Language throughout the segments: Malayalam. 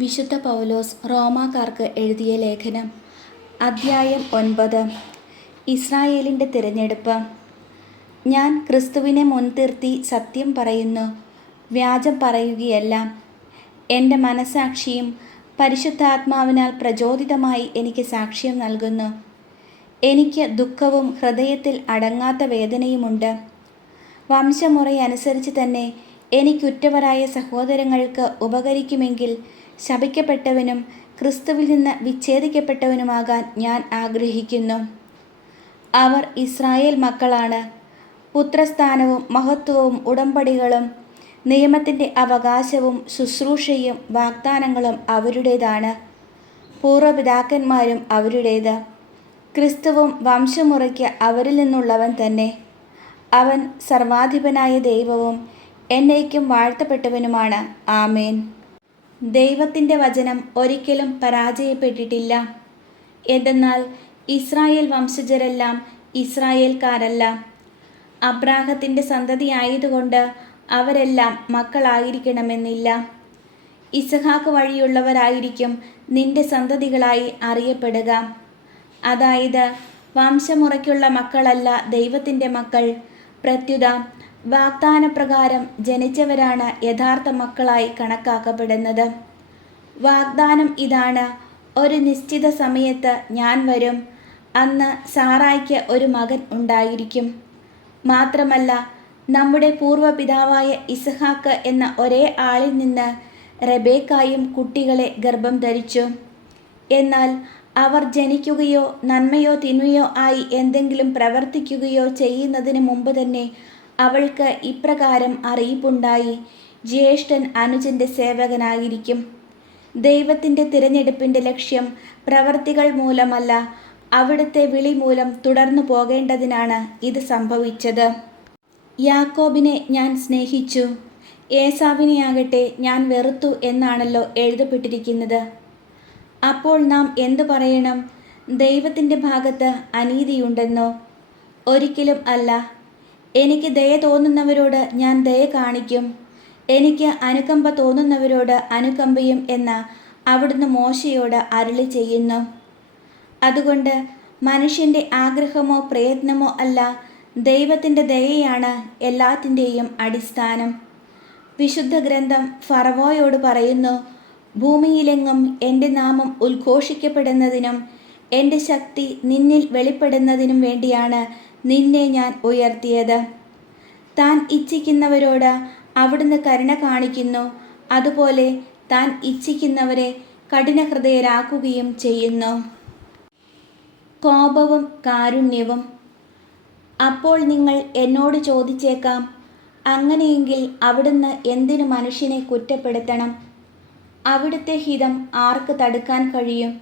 വിശുദ്ധ പൗലോസ് റോമാക്കാർക്ക് എഴുതിയ ലേഖനം അദ്ധ്യായം 9. ഇസ്രായേലിൻ്റെ തിരഞ്ഞെടുപ്പ്. ഞാൻ ക്രിസ്തുവിനെ മുൻനിർത്തി സത്യം പറയുന്നു, വ്യാജം പറയുകയല്ല. എൻ്റെ മനസ്സാക്ഷിയും പരിശുദ്ധാത്മാവിനാൽ പ്രചോദിതമായി എനിക്ക് സാക്ഷ്യം നൽകുന്നു. എനിക്ക് ദുഃഖവും ഹൃദയത്തിൽ അടങ്ങാത്ത വേദനയുമുണ്ട്. വംശമുറയനുസരിച്ച് തന്നെ എനിക്കുറ്റവരായ സഹോദരങ്ങൾക്ക് ഉപകരിക്കുമെങ്കിൽ ശപിക്കപ്പെട്ടവനും ക്രിസ്തുവിൽ നിന്ന് വിച്ഛേദിക്കപ്പെട്ടവനുമാകാൻ ഞാൻ ആഗ്രഹിക്കുന്നു. അവർ ഇസ്രായേൽ മക്കളാണ്. പുത്രസ്ഥാനവും മഹത്വവും ഉടമ്പടികളും നിയമത്തിൻ്റെ അവകാശവും ശുശ്രൂഷയും വാഗ്ദാനങ്ങളും അവരുടേതാണ്. പൂർവ്വപിതാക്കന്മാരും അവരുടേത്. ക്രിസ്തുവും വംശമുറയ്ക്ക് അവരിൽ നിന്നുള്ളവൻ തന്നെ. അവൻ സർവാധിപനായ ദൈവവും എന്നേക്കും വാഴ്ത്തപ്പെട്ടവനുമാണ്. ആമേൻ. ദൈവത്തിൻ്റെ വചനം ഒരിക്കലും പരാജയപ്പെട്ടിട്ടില്ല. എന്തെന്നാൽ ഇസ്രായേൽ വംശജരെല്ലാം ഇസ്രായേൽക്കാരല്ല. അബ്രാഹത്തിൻ്റെ സന്തതിയായതുകൊണ്ട് അവരെല്ലാം മക്കളായിരിക്കണമെന്നില്ല. ഇസഹാക്ക് വഴിയുള്ളവരായിരിക്കും നിന്റെ സന്തതികളായി അറിയപ്പെടുക. അതായത് വംശമുറയ്ക്കുള്ള മക്കളല്ല ദൈവത്തിൻ്റെ മക്കൾ, പ്രത്യുത വാഗ്ദാനപ്രകാരം ജനിച്ചവരാണ് യഥാർത്ഥ മക്കളായി കണക്കാക്കപ്പെടുന്നത്. വാഗ്ദാനം ഇതാണ്: ഒരു നിശ്ചിത സമയത്ത് ഞാൻ വരും, അന്ന് സാറായ്ക്ക് ഒരു മകൻ ഉണ്ടായിരിക്കും. മാത്രമല്ല, നമ്മുടെ പൂർവ്വപിതാവായ ഇസഹാക്ക് എന്ന ഒരേ ആളിൽ നിന്ന് റെബേക്കായും കുട്ടികളെ ഗർഭം ധരിച്ചു. എന്നാൽ അവർ ജനിക്കുകയോ നന്മയോ തിന്മയോ ആയി എന്തെങ്കിലും പ്രവർത്തിക്കുകയോ ചെയ്യുന്നതിന് മുമ്പ് തന്നെ അവൾക്ക് ഇപ്രകാരം അറിയിപ്പുണ്ടായി: ജ്യേഷ്ഠൻ അനുജൻ്റെ സേവകനായിരിക്കും. ദൈവത്തിൻ്റെ തിരഞ്ഞെടുപ്പിൻ്റെ ലക്ഷ്യം പ്രവർത്തികൾ മൂലമല്ല, അവിടുത്തെ വിളി മൂലം തുടർന്നു പോകേണ്ടതിനാണ് ഇത് സംഭവിച്ചത്. യാക്കോബിനെ ഞാൻ സ്നേഹിച്ചു, ഏസാവിനെയാകട്ടെ ഞാൻ വെറുത്തു എന്നാണല്ലോ എഴുതപ്പെട്ടിരിക്കുന്നത്. അപ്പോൾ നാം എന്തു പറയണം? ദൈവത്തിൻ്റെ ഭാഗത്ത് അനീതിയുണ്ടെന്നോ? ഒരിക്കലും അല്ല. എനിക്ക് ദയ തോന്നുന്നവരോട് ഞാൻ ദയ കാണിക്കും, എനിക്ക് അനുകമ്പ തോന്നുന്നവരോട് അനുകമ്പയും എന്ന് അവിടുന്ന് മോശയോട് അരുളി ചെയ്യുന്നു. അതുകൊണ്ട് മനുഷ്യൻ്റെ ആഗ്രഹമോ പ്രയത്നമോ അല്ല, ദൈവത്തിൻ്റെ ദയയാണ് എല്ലാത്തിൻ്റെയും അടിസ്ഥാനം. വിശുദ്ധ ഗ്രന്ഥം ഫറവോയോട് പറയുന്നു: ഭൂമിയിലെങ്ങും എൻ്റെ നാമം ഉദ്ഘോഷിക്കപ്പെടുന്നതിനും എൻ്റെ ശക്തി നിന്നിൽ വെളിപ്പെടുന്നതിനും വേണ്ടിയാണ് നിന്നെ ഞാൻ ഉയർത്തിയത്. താൻ ഇച്ഛിക്കുന്നവരോട് അവിടുന്ന് കരുണ കാണിക്കുന്നു, അതുപോലെ താൻ ഇച്ഛിക്കുന്നവരെ കഠിനഹൃദയരാക്കുകയും ചെയ്യുന്നു. കോപവും കാരുണ്യവും. അപ്പോൾ നിങ്ങൾ എന്നോട് ചോദിച്ചേക്കാം, അങ്ങനെയെങ്കിൽ അവിടുന്ന് എന്തിനു മനുഷ്യനെ കുറ്റപ്പെടുത്തണം? അവിടുത്തെ ഹിതം ആർക്ക് തടുക്കാൻ കഴിയും?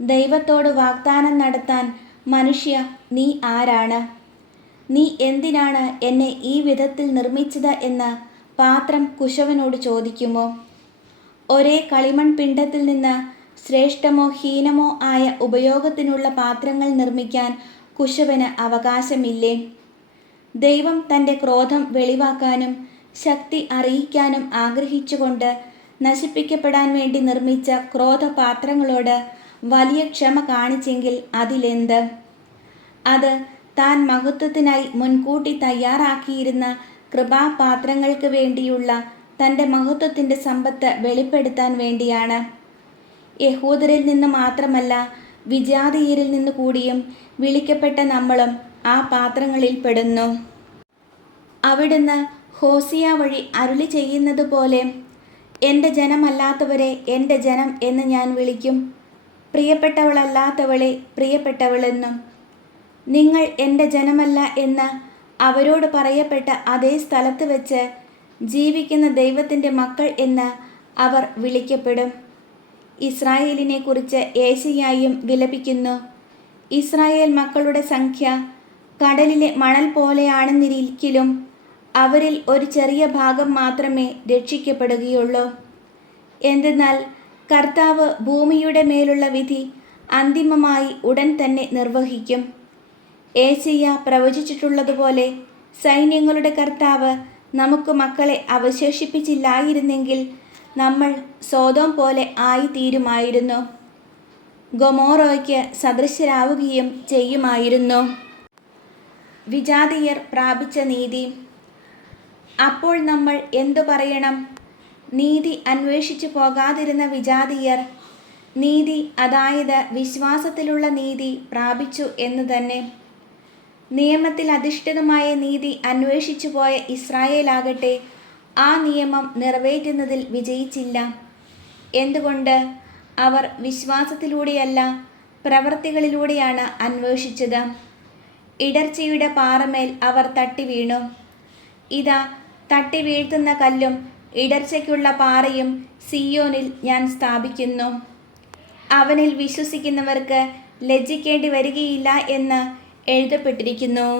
ദൈവത്തോട് വാഗ്ദാനം നടത്താൻ മനുഷ്യ, നീ ആരാണ്? നീ എന്തിനാണ് എന്നെ ഈ വിധത്തിൽ നിർമ്മിച്ചത് എന്ന് പാത്രം കുശവനോട് ചോദിക്കുമോ? ഒരേ കളിമൺ പിണ്ഡത്തിൽ നിന്ന് ശ്രേഷ്ഠമോ ഹീനമോ ആയ ഉപയോഗത്തിനുള്ള പാത്രങ്ങൾ നിർമ്മിക്കാൻ കുശവന് അവകാശമില്ലേ? ദൈവം തൻ്റെ ക്രോധം വെളിവാക്കാനും ശക്തി അറിയിക്കാനും ആഗ്രഹിച്ചുകൊണ്ട് നശിപ്പിക്കപ്പെടാൻ വേണ്ടി നിർമ്മിച്ച ക്രോധപാത്രങ്ങളോട് വലിയ ക്ഷമ കാണിച്ചെങ്കിൽ അതിലെന്ത്? അത് താൻ മഹത്വത്തിനായി മുൻകൂട്ടി തയ്യാറാക്കിയിരുന്ന കൃപാപാത്രങ്ങൾക്ക് വേണ്ടിയുള്ള തൻ്റെ മഹത്വത്തിൻ്റെ സമ്പത്ത് വെളിപ്പെടുത്താൻ വേണ്ടിയാണ്. യഹൂദരിൽ നിന്ന് മാത്രമല്ല, വിജാതീയരിൽ നിന്ന് കൂടിയും വിളിക്കപ്പെട്ട നമ്മളും ആ പാത്രങ്ങളിൽ പെടുന്നു. അവിടുന്ന് ഹോസിയ വഴി അരുളി ചെയ്യുന്നത് പോലെ, എൻ്റെ ജനമല്ലാത്തവരെ എൻ്റെ ജനം എന്ന് ഞാൻ വിളിക്കും, പ്രിയപ്പെട്ടവളല്ലാത്തവളെ പ്രിയപ്പെട്ടവളെന്നും. നിങ്ങൾ എൻ്റെ ജനമല്ല എന്ന് അവരോട് പറയപ്പെട്ട അതേ സ്ഥലത്ത് വെച്ച് ജീവിക്കുന്ന ദൈവത്തിൻ്റെ മക്കൾ എന്ന് അവർ വിളിക്കപ്പെടും. ഇസ്രായേലിനെ കുറിച്ച് യേശയ്യായും വിലപിക്കുന്നു: ഇസ്രായേൽ മക്കളുടെ സംഖ്യ കടലിലെ മണൽ പോലെയാണെന്നിരിക്കലും അവരിൽ ഒരു ചെറിയ ഭാഗം മാത്രമേ രക്ഷിക്കപ്പെടുകയുള്ളൂ. എന്തെന്നാൽ കർത്താവ് ഭൂമിയുടെ മേലുള്ള വിധി അന്തിമമായി ഉടൻ തന്നെ നിർവഹിക്കും. യേശയ്യ പ്രവചിച്ചിട്ടുള്ളതുപോലെ സൈന്യങ്ങളുടെ കർത്താവ് നമുക്ക് മക്കളെ അവശേഷിപ്പിച്ചില്ലായിരുന്നെങ്കിൽ നമ്മൾ സോദോം പോലെ ആയിത്തീരുമായിരുന്നു, ഗൊമോറോയ്ക്ക് സദൃശരാവുകയും ചെയ്യുമായിരുന്നു. വിജാതീയർ പ്രാപിച്ച നീതി. അപ്പോൾ നമ്മൾ എന്തു പറയണം? നീതി അന്വേഷിച്ചു പോകാതിരുന്ന വിജാതീയർ നീതി, അതായത് വിശ്വാസത്തിലുള്ള നീതി പ്രാപിച്ചു എന്ന് തന്നെ. നിയമത്തിൽ അധിഷ്ഠിതമായ നീതി അന്വേഷിച്ചു പോയ ഇസ്രായേലാകട്ടെ ആ നിയമം നിറവേറ്റുന്നതിൽ വിജയിച്ചില്ല. എന്തുകൊണ്ട്? അവർ വിശ്വാസത്തിലൂടെയല്ല, പ്രവൃത്തികളിലൂടെയാണ് അന്വേഷിച്ചത്. ഇടർച്ചയുടെ പാറമേൽ അവർ തട്ടി വീണു. ഇതാ, തട്ടി വീഴ്ത്തുന്ന കല്ലും ഇടർച്ചയ്ക്കുള്ള പാറയും സിയോനിൽ ഞാൻ സ്ഥാപിക്കുന്നു. അവനിൽ വിശ്വസിക്കുന്നവർക്ക് ലജ്ജിക്കേണ്ടി വരികയില്ല എന്ന് എഴുതപ്പെട്ടിരിക്കുന്നു.